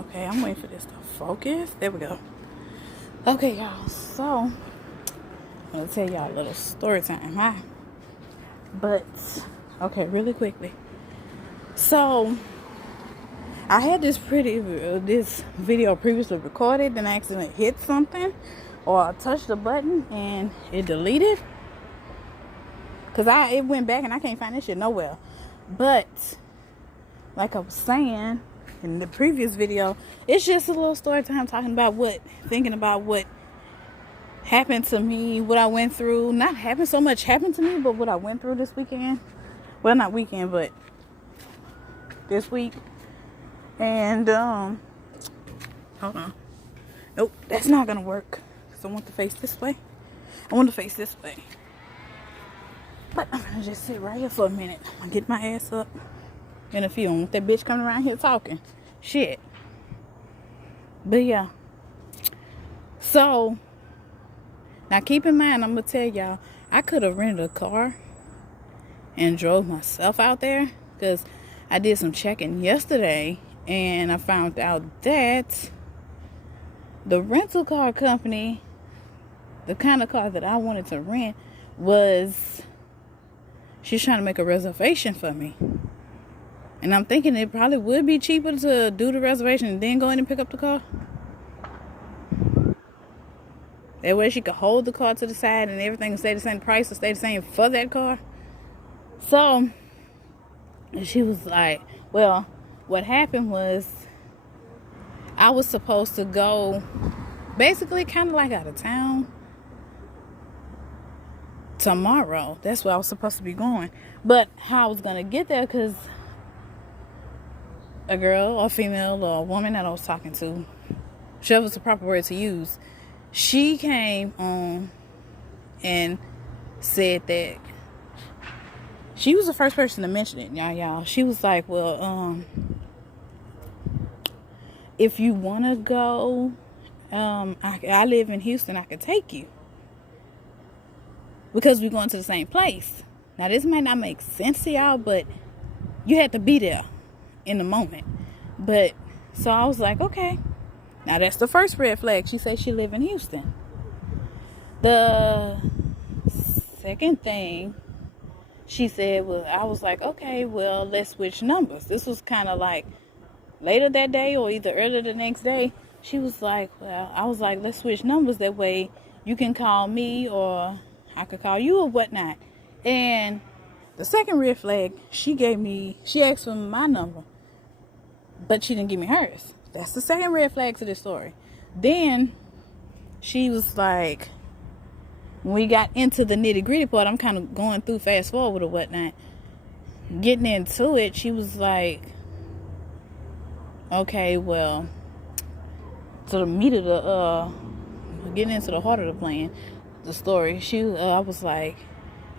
Okay, I'm waiting for this to focus. There we go. Okay, y'all. So, I'm going to tell y'all a little story time. Hi. But, okay, really quickly. So, I had this video previously recorded, then I accidentally hit something or I touched the button and it deleted. Because it went back and I can't find this shit nowhere. But, like I was saying in the previous video, it's just a little story time thinking about what happened to me, what I went through. Not happened so much happened to me, but what I went through this weekend. Well, not weekend, but this week. And, hold on. Nope, that's not gonna work. Because I want to face this way. But I'm gonna just sit right here for a minute. I'm gonna get my ass up in a few. I want that bitch coming around here talking shit. But yeah. So, now keep in mind, I'm gonna tell y'all, I could have rented a car and drove myself out there. Because I did some checking yesterday. And I found out that the rental car company, the kind of car that I wanted to rent, she's trying to make a reservation for me. And I'm thinking it probably would be cheaper to do the reservation and then go in and pick up the car. That way she could hold the car to the side and everything stay the same price or stay the same for that car. So, she was like, well, what happened was I was supposed to go basically kind of like out of town tomorrow. That's where I was supposed to be going. But how I was going to get there, because a girl or female or a woman that I was talking to, whichever was the proper word to use, she came on and said that she was the first person to mention it, y'all. She was like, well, if you want to go, I live in Houston, I could take you. Because we're going to the same place. Now, this might not make sense to y'all, but you had to be there in the moment. But, so I was like, okay. Now, that's the first red flag. She said she live in Houston. The second thing she said was, I was like, okay, well, let's switch numbers. This was kind of like later that day or either earlier the next day. She was like, well, I was like, let's switch numbers. That way you can call me or I could call you or whatnot. And the second red flag, she asked for my number, but she didn't give me hers. That's the second red flag to this story. Then she was like, when we got into the nitty gritty part, I'm kind of going through fast forward or whatnot. Getting into it, she was like, okay, well, to the meat of getting into the heart of the plan, the story, I was like,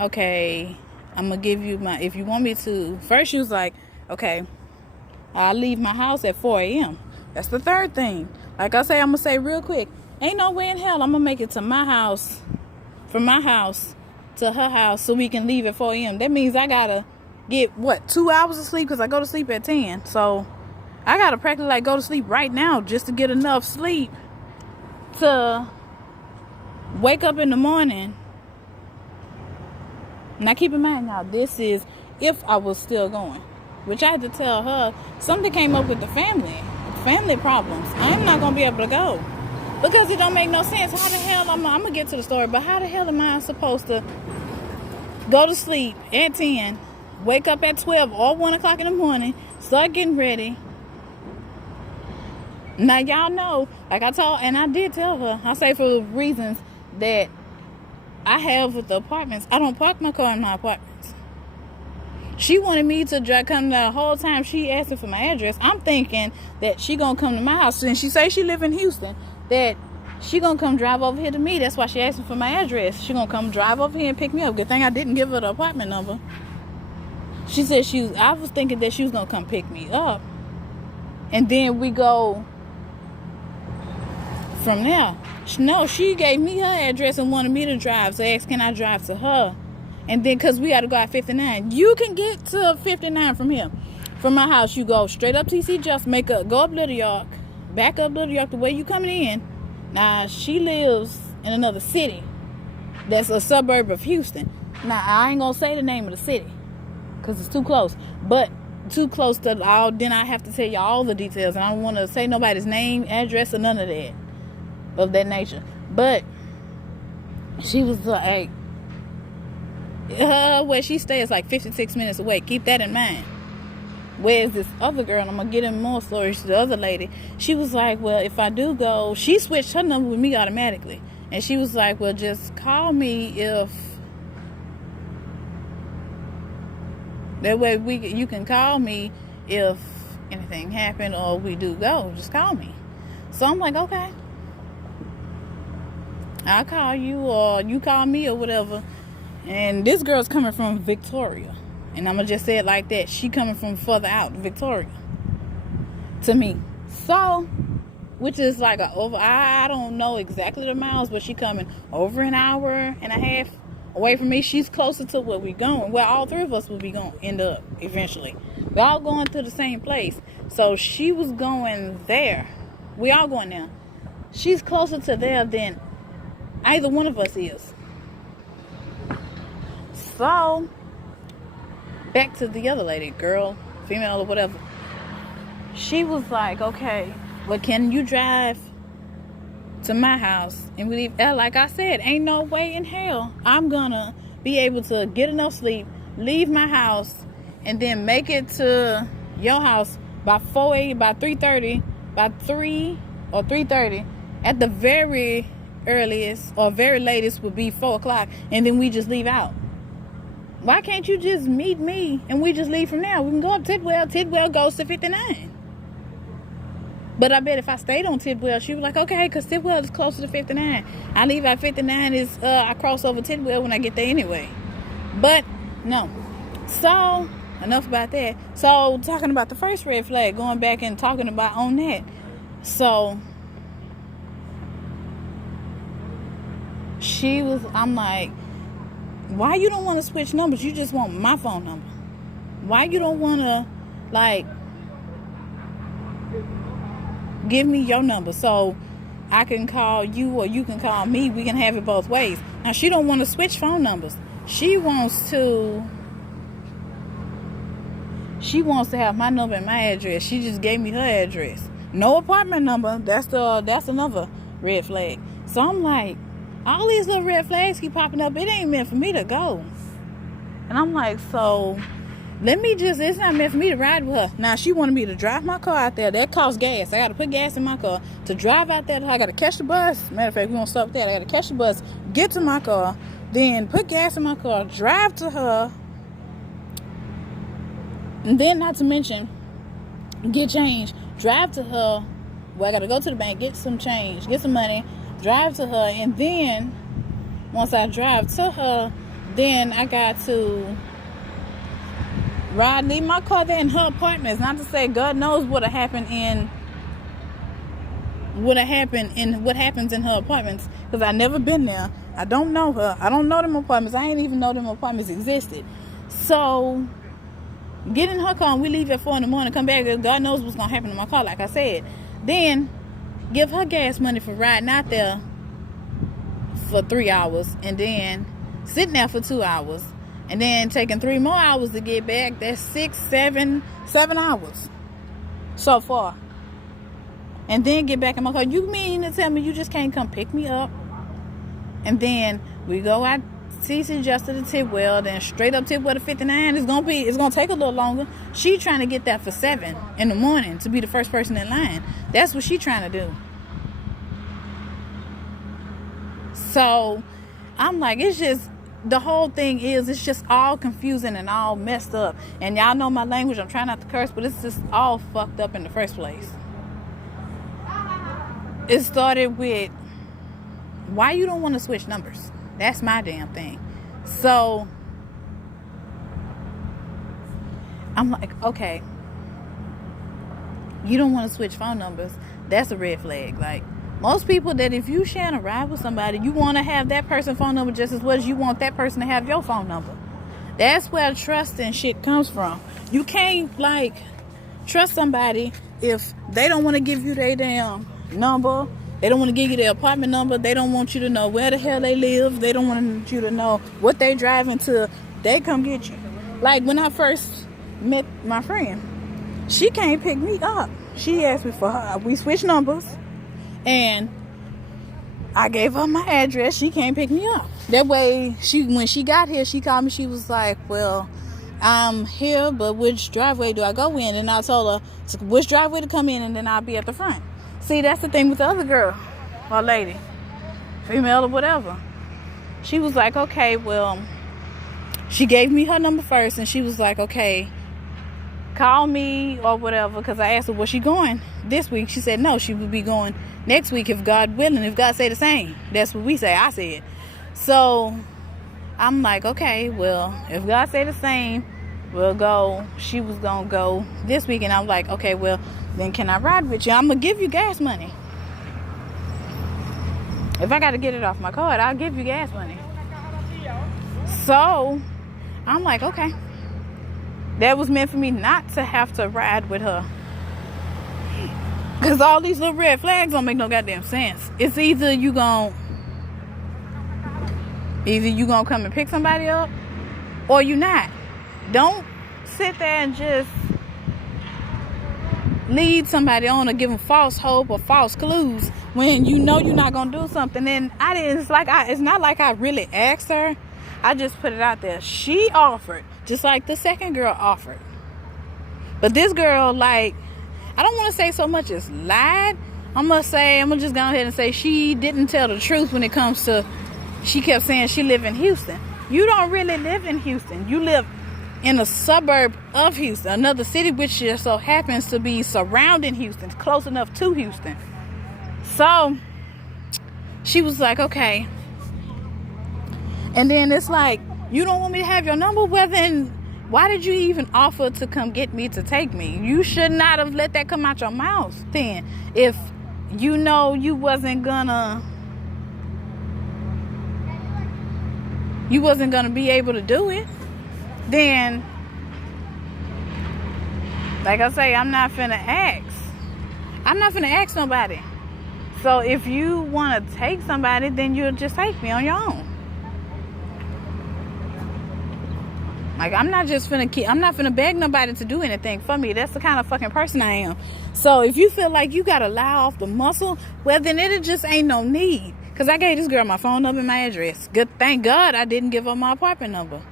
okay, I'm gonna give you if you want me to. First she was like, okay, I'll leave my house at 4 a.m. That's the third thing. Like I say, I'm gonna say real quick, ain't no way in hell I'm gonna make it to my house, from my house to her house, so we can leave at 4 a.m. That means I gotta get 2 hours of sleep, because I go to sleep at 10. So I gotta practically go to sleep right now just to get enough sleep to wake up in the morning. Now keep in mind, now this is if I was still going, which I had to tell her something came up with the family problems. I'm not gonna be able to go because it don't make no sense. How the hell I'm gonna get to the story, but how the hell am I supposed to go to sleep at 10, wake up at 12 or 1 o'clock in the morning, start getting ready? Now y'all know, like I did tell her, I say for reasons that I have with the apartments, I don't park my car in my apartments. She wanted me to come the whole time she asking for my address. I'm thinking that she gonna come to my house, and she say she live in Houston, that she gonna come drive over here to me. That's why she asking for my address. She gonna come drive over here and pick me up. Good thing I didn't give her the apartment number. She said I was thinking that she was gonna come pick me up, and then we go from there. No, she gave me her address and wanted me to drive. So I asked, can I drive to her? And then, because we got to go at 59. You can get to 59 from here. From my house, you go straight up TC Just, go up Little York, back up Little York the way you coming in. Now, she lives in another city that's a suburb of Houston. Now, I ain't gonna say the name of the city because it's too close. But too close to all, then I have to tell you all the details. And I don't want to say nobody's name, address, or none of that. Of that nature. But she was like, where she stays like 56 minutes away. Keep that in mind. Where's this other girl? And I'm going to get in more stories. The other lady, she was like, well, if I do go, she switched her number with me automatically. And she was like, well, just call me if, that way you can call me if anything happened or we do go. Just call me. So I'm like, okay. I'll call you or you call me or whatever. And this girl's coming from Victoria. And I'm going to just say it like that. She coming from further out, Victoria, to me. So, which is like I don't know exactly the miles, but she coming over an hour and a half away from me. She's closer to where we going. Where all three of us will be going to end up eventually. We're all going to the same place. So she was going there. We all going there. She's closer to there than either one of us is. So, back to the other lady, girl, female or whatever. She was like, okay, well, can you drive to my house and we leave? Like I said, ain't no way in hell I'm gonna be able to get enough sleep, leave my house, and then make it to your house by 3:30, by 3 or 3:30 at the very earliest or very latest would be 4 o'clock, and then we just leave out. Why can't you just meet me and we just leave from there? We can go up Tidwell. Tidwell goes to 59. But I bet if I stayed on Tidwell, she was like, okay, because Tidwell is closer to 59. I leave at 59 I cross over Tidwell when I get there anyway. But no. So enough about that. So talking about the first red flag, going back and talking about on that. So I'm like, why you don't want to switch numbers? You just want my phone number. Why you don't want to, like, give me your number so I can call you or you can call me. We can have it both ways. Now, she don't want to switch phone numbers. She wants to have my number and my address. She just gave me her address. No apartment number. That's another red flag. So I'm like, all these little red flags keep popping up. It ain't meant for me to go. And I'm like, so it's not meant for me to ride with her. Now, she wanted me to drive my car out there. That costs gas. I got to put gas in my car to drive out there. I got to catch the bus. Matter of fact, we're going to stop there. I got to catch the bus, get to my car, then put gas in my car, drive to her. And then, not to mention, get change. Drive to her. Well, I got to go to the bank, get some change, get some money, drive to her, and then once I drive to her, then I got to leave my car there in her apartments. Not to say God knows what happens in what happens in her apartments, because I never been there. I don't know her. I don't know them apartments. I ain't even know them apartments existed. So get in her car and we leave at 4 in the morning, come back, God knows what's gonna happen to my car, like I said. Then give her gas money for riding out there for 3 hours, and then sitting there for 2 hours, and then taking 3 more hours to get back. That's 7 hours so far. And then get back in my car. You mean to tell me you just can't come pick me up? And then we go out CC Juster to Tidwell, then straight up Tidwell to 59. It's gonna take a little longer. She trying to get that for 7 in the morning to be the first person in line. That's what she trying to do. So I'm like, it's just, the whole thing it's just all confusing and all messed up. And y'all know my language. I'm trying not to curse, but it's just all fucked up in the first place. It started with, why you don't want to switch numbers? That's my damn thing. So I'm like, okay, you don't want to switch phone numbers. That's a red flag. Like, most people, that if you sharing a ride with somebody, you want to have that person's phone number just as well as you want that person to have your phone number. That's where trust and shit comes from. You can't, like, trust somebody if they don't want to give you their damn number, they don't want to give you their apartment number, they don't want you to know where the hell they live, they don't want you to know what they driving to, they come get you. Like when I first met my friend, she can't pick me up. She asked me for her. We switched numbers, and I gave her my address. She can't pick me up. That way, when she got here, she called me. She was like, well, I'm here, but which driveway do I go in? And I told her which driveway to come in, and then I'll be at the front. See, that's the thing with the other girl or lady, female or whatever. She was like, okay, well, she gave me her number first, and she was like, okay, call me or whatever, because I asked her, was she going this week? She said no, she would be going next week if God willing, if God say the same. That's what we say. I said. So I'm like, okay, well, if God say the same, we'll go. She was gonna go this week, and I'm like, okay, well, then can I ride with you? I'm gonna give you gas money. If I gotta get it off my card, I'll give you gas money. So I'm like, okay. That was meant for me not to have to ride with her. Because all these little red flags don't make no goddamn sense. It's either you gonna come and pick somebody up, or you not. Don't sit there and just lead somebody on or give them false hope or false clues when you know you're not gonna do something. And it's not like I really asked her. I just put it out there. She offered, just like the second girl offered. But this girl, like, I don't want to say so much as lied. I'm going to just go ahead and say she didn't tell the truth when it comes to, she kept saying she live in Houston. You don't really live in Houston. You live in a suburb of Houston, another city which just so happens to be surrounding Houston, close enough to Houston. So she was like, okay. And then it's like, you don't want me to have your number? Well, then why did you even offer to come get me, to take me? You should not have let that come out your mouth then. If you know you wasn't gonna be able to do it, then, like I say, I'm not finna ask nobody. So if you want to take somebody, then you'll just take me on your own. Like, I'm not finna beg nobody to do anything for me. That's the kind of fucking person I am. So if you feel like you gotta lie off the muscle, well, then it just ain't no need. Because I gave this girl my phone number and my address. Thank God I didn't give her my apartment number.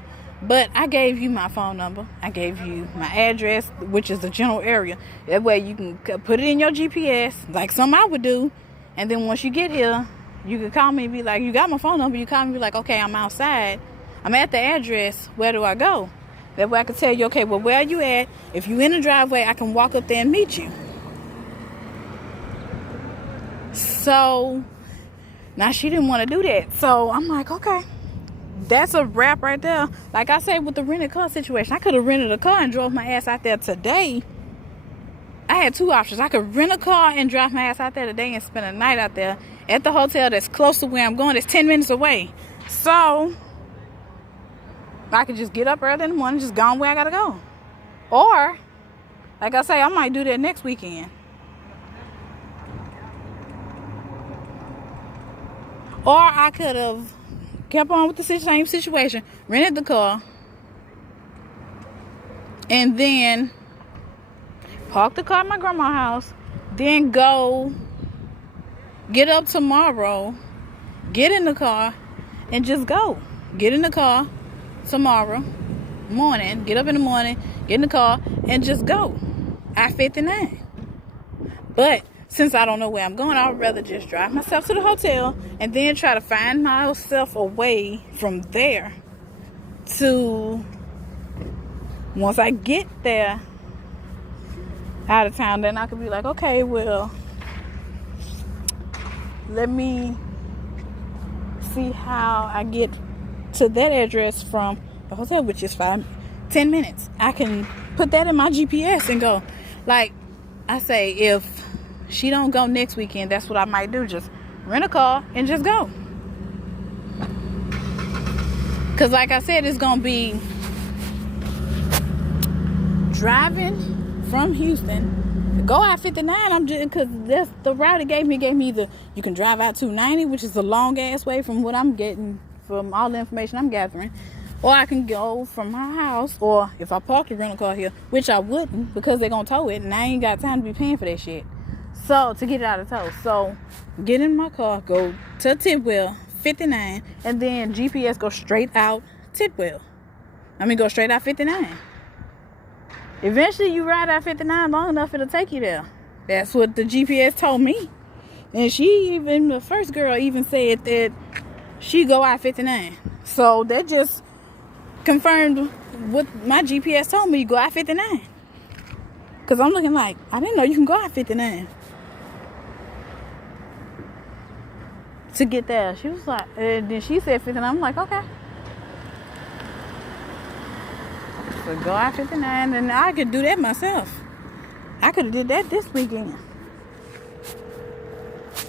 But I gave you my phone number. I gave you my address, which is the general area. That way you can put it in your GPS, like something I would do. And then once you get here, you can call me and be like, you got my phone number. You call me and be like, okay, I'm outside. I'm at the address. Where do I go? That way I can tell you, okay, well, where are you at? If you in the driveway, I can walk up there and meet you. So now she didn't want to do that. So I'm like, okay, that's a wrap right there. Like I said with the rented car situation, I could have rented a car and drove my ass out there today. I had two options. I could rent a car and drive my ass out there today and spend a night out there at the hotel that's close to where I'm going. It's 10 minutes away. So I could just get up early in the morning, just go where I gotta go. Or, like I say, I might do that next weekend. Or I could have kept on with the same situation, rented the car, and then park the car at my grandma's house, then go get up tomorrow, get in the car, and just go. Get in the car tomorrow morning, get up in the morning, get in the car, and just go. I-59. But since I don't know where I'm going, I would rather just drive myself to the hotel and then try to find myself a way from there to, once I get there out of town, then I could be like, okay, well, let me see how I get to that address from the hotel, which is 10 minutes. I can put that in my GPS and go. Like I say, if she don't go next weekend, that's what I might do. Just rent a car and just go. Because like I said, it's going to be driving from Houston go out 59. I'm just, because that's the route it gave me. It gave me either you can drive out 290, which is a long ass way from what I'm getting from all the information I'm gathering, or I can go from my house, or if I park the rental car here, which I wouldn't because they're gonna tow it and I ain't got time to be paying for that shit. So to get it out of tow, so get in my car, go to Tidwell 59, and then GPS go straight out Tidwell. Go straight out 59. Eventually you ride out 59 long enough, it'll take you there. That's what the GPS told me. And the first girl even said that she go out 59. So that just confirmed what my GPS told me, go out 59. Because I'm looking like, I didn't know you can go out 59. To get there. She was like, then she said 59. I'm like, okay. So go out 59, and I could do that myself. I could have did that this weekend.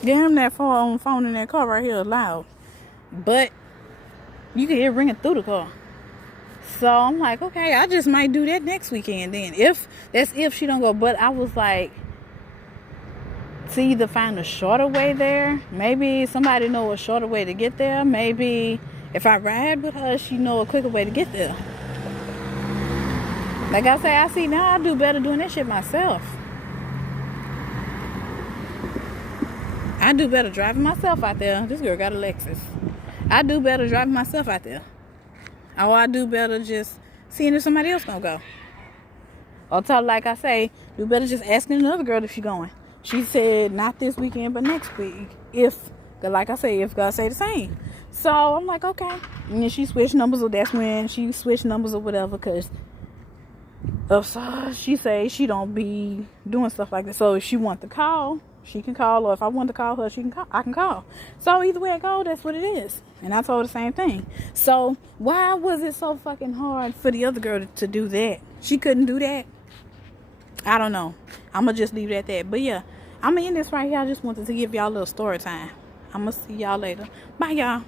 Get him that phone in that car right here loud. But you can hear it ringing through the car. So I'm like, okay, I just might do that next weekend then. If she don't go. But I was like, to either find a shorter way there. Maybe somebody know a shorter way to get there. Maybe if I ride with her, she know a quicker way to get there. Like I say, I see now I do better doing that shit myself. I do better driving myself out there. This girl got a Lexus. I do better driving myself out there. Or I do better just seeing if somebody else gonna go. Or tell, like I say, do better just asking another girl if she going. She said not this weekend, but next week. Like I say, if God say the same. So I'm like, okay. And then she switched numbers, or that's when she switched numbers or whatever, because so she say she don't be doing stuff like that. So if she want to call, she can call, or if I want to call her, I can call. So either way I go, that's what it is. And I told her the same thing. So why was it so fucking hard for the other girl to do that? She couldn't do that. I don't know. I'm gonna just leave it at that. But yeah, I'm gonna end this right here. I just wanted to give y'all a little story time. I'm gonna see y'all later. Bye, y'all.